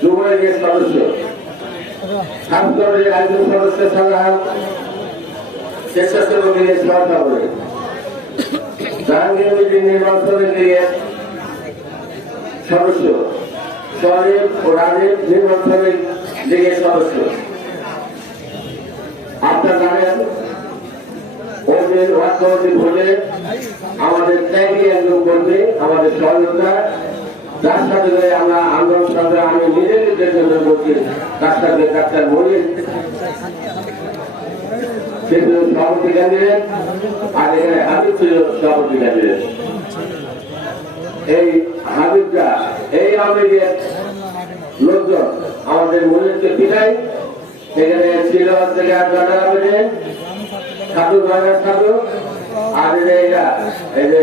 যুবলীগের সদস্য। কমিটির আয়োজন সদস্য সাধারণ স্বেচ্ছাসেবক লীগের সভাপতি জাহাঙ্গীর লীগের সদস্য শরীফ ও রাজীব নির্বাচন লীগের সদস্য। আপনার জানেন অর্থনৈতিক ভোটে আমাদের ত্যাগী একজন কর্মী, আমাদের সহযোগিতা যার সাথে আমরা আন্দোলন সংগ্রাম, আমি নিজে নিজের জন্য আর এখানে এই হাবিবটা, এই আওয়ামী লোকজন আমাদের মনিরকে পিটাই সেখানে ছিল হচ্ছে গিয়ে জয়নাল আবেদিন সাধু জয়নাল সাধু আর এরা এই যে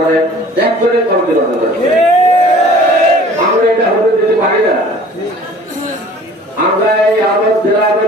মানে আমরা। এটা হতে দিতে পারি না। আমরা এই আবাদ জেলা